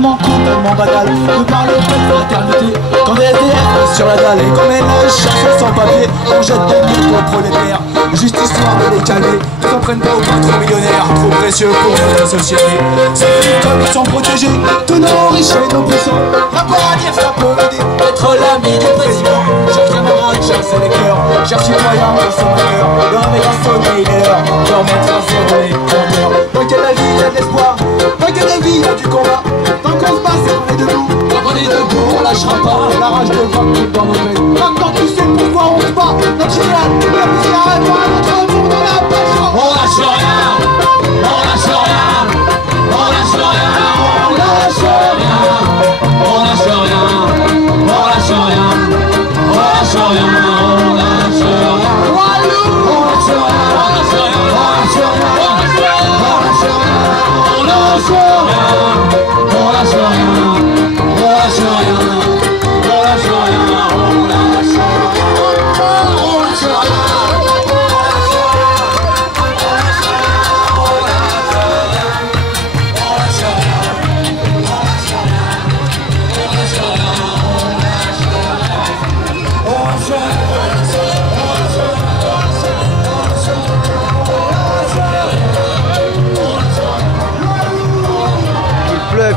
tellement con, tellement banal de parler de fraternité. Quand des SDF sur la dalle et qu'on ménage chaque sans papier, on jette des murs aux prolétaires, juste histoire de les calmer. Ils s'en prennent pas aux patrons millionnaires, trop précieux pour notre société. C'est comme ils sont protégés de nos riches et nos puissants. Rapport à lire, ça peut aider, être l'ami du président. Chaque camarade, chaque sélecteur, chaque citoyen, consommateur, leur meilleur sommeil, il est l'heure de remettre à zéro les compteurs. Tant qu'il y a de la vie, il y a de l'espoir. Tant qu'il y a de la vie, il y a du combat. Tant qu'on se bat, c'est qu'on est debout. Tant qu'on est debout, on lâchera pas. La rage de vaincre tout dans nos veines. Maintenant tu sais pourquoi on se bat. Notre général, la musique arrête pour un autre monde, on a pas le choix. On lâche rien, on lâche rien, on lâche rien, on lâche rien, on lâche rien, on lâche rien, on lâche rien, on lâche rien.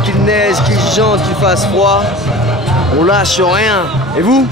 Qu'il neige, qu'il chante, qu'il fasse froid, on lâche rien. Et vous ?